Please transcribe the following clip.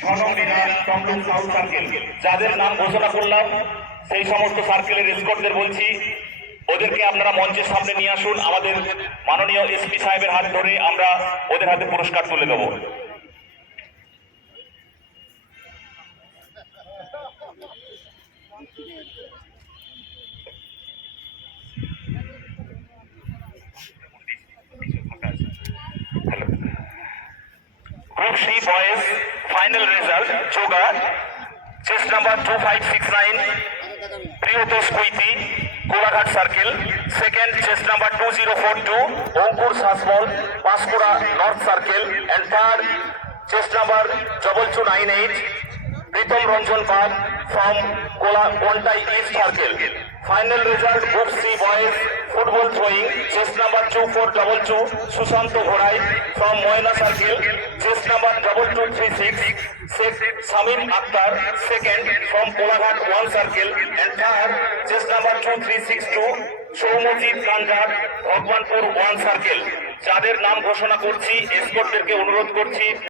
স্বর্ণমীরা Tamluk south circle. যাদের নাম ঘোষণা করলাম সেই সমস্ত সার্কেলের এসকর্টদের বলছি ওদেরকে আপনারা মঞ্চের সামনে নিয়ে আসুন। আমাদের মাননীয় এসপি সাহেবের হাত ধরে আমরা ওদের হাতে পুরস্কার তুলে দেবো। Group C boys final result Joga chest number 2569 Priotos Kuiti Kolaghat Circle. Second chest number 2042 Onkur Sasmol Paskura North Circle. And third chest number 2298 Pritam Ranjan Pad from Kontai East Circle. Final result Group C boys football throwing chest number 2422 Susanto Ghorai from Moyna Circle. Chest number 2236 Samim Akhtar second from Kolaghat 1 Circle. And third chest number 2362 Soumojit Kanjar Bhagwanpur 1 Circle. যাদের নাম ঘোষণা করছি এসকর্টদেরকে অনুরোধ করছি